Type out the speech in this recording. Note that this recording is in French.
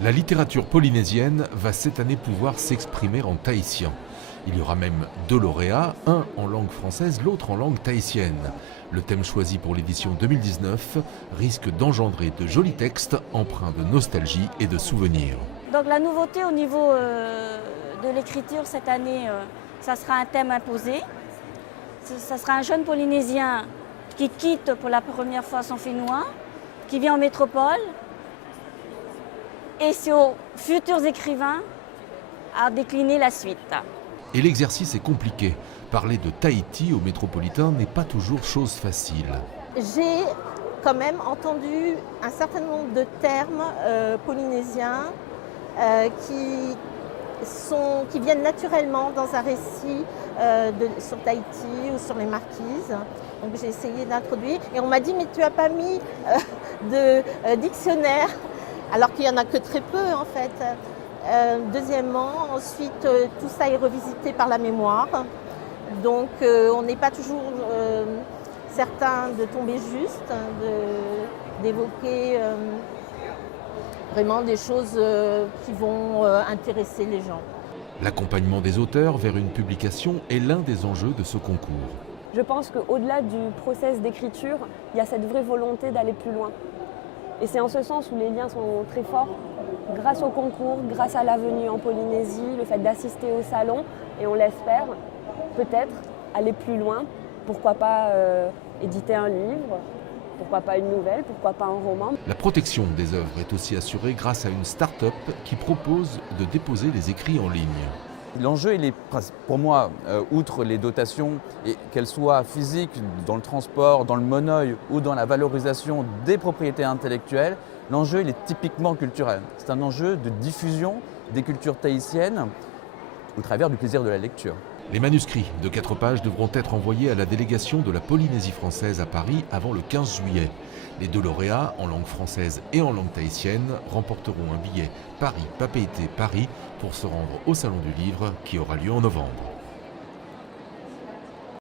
La littérature polynésienne va cette année pouvoir s'exprimer en tahitien. Il y aura même deux lauréats, un en langue française, l'autre en langue tahitienne. Le thème choisi pour l'édition 2019 risque d'engendrer de jolis textes empreints de nostalgie et de souvenirs. Donc la nouveauté au niveau de l'écriture cette année, ça sera un thème imposé. Ça sera un jeune Polynésien qui quitte pour la première fois son Fénois, qui vient en métropole. Et c'est aux futurs écrivains à décliner la suite. Et l'exercice est compliqué. Parler de Tahiti aux métropolitains n'est pas toujours chose facile. J'ai quand même entendu un certain nombre de termes polynésiens qui viennent naturellement dans un récit sur Tahiti ou sur les Marquises. Donc j'ai essayé d'introduire et on m'a dit mais tu n'as pas mis de dictionnaire alors qu'il n'y en a que très peu en fait. Deuxièmement, ensuite tout ça est revisité par la mémoire. Donc on n'est pas toujours certain de tomber juste, d'évoquer vraiment des choses qui vont intéresser les gens. L'accompagnement des auteurs vers une publication est l'un des enjeux de ce concours. Je pense qu'au-delà du process d'écriture, il y a cette vraie volonté d'aller plus loin. Et c'est en ce sens où les liens sont très forts, grâce au concours, grâce à la venue en Polynésie, le fait d'assister au salon, et on l'espère, peut-être aller plus loin. Pourquoi pas éditer un livre, pourquoi pas une nouvelle, pourquoi pas un roman. La protection des œuvres est aussi assurée grâce à une start-up qui propose de déposer les écrits en ligne. L'enjeu, il est pour moi, outre les dotations, et qu'elles soient physiques, dans le transport, dans le monoeil ou dans la valorisation des propriétés intellectuelles, l'enjeu, il est typiquement culturel. C'est un enjeu de diffusion des cultures tahitiennes au travers du plaisir de la lecture. Les manuscrits de 4 pages devront être envoyés à la délégation de la Polynésie française à Paris avant le 15 juillet. Les deux lauréats, en langue française et en langue tahitienne, remporteront un billet Paris-Papeete-Paris pour se rendre au Salon du Livre qui aura lieu en novembre.